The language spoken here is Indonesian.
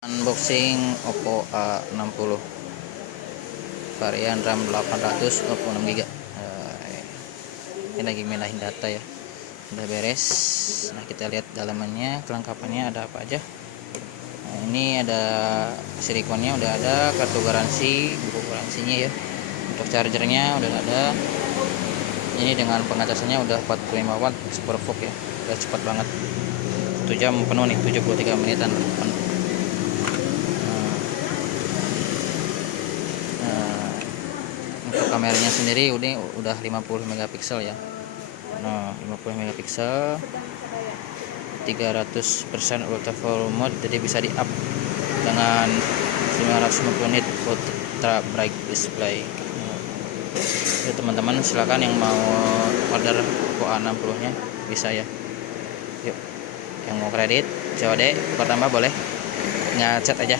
Unboxing Oppo A60 varian RAM 800 26 GB. Ini lagi mindahin data ya, udah beres. Nah, kita lihat dalamannya, kelengkapannya ada apa aja. Nah, ini ada silikonnya udah ada, kartu garansi, buku garansinya ya. Untuk chargernya udah ada. Ini dengan pengacasannya udah 45 watt super Vogue ya, udah cepat banget. 1 jam penuh nih, 73 menitan penuh. Untuk kameranya sendiri udah 50 megapiksel ya. Nah, 50 megapiksel, 300% ultra volume mode, jadi bisa di up dengan 950 nit ultra bright display. Jadi teman-teman silakan yang mau order Oppo A60 nya bisa ya. Yuk, yang mau kredit COD bertambah boleh, nge-chat aja.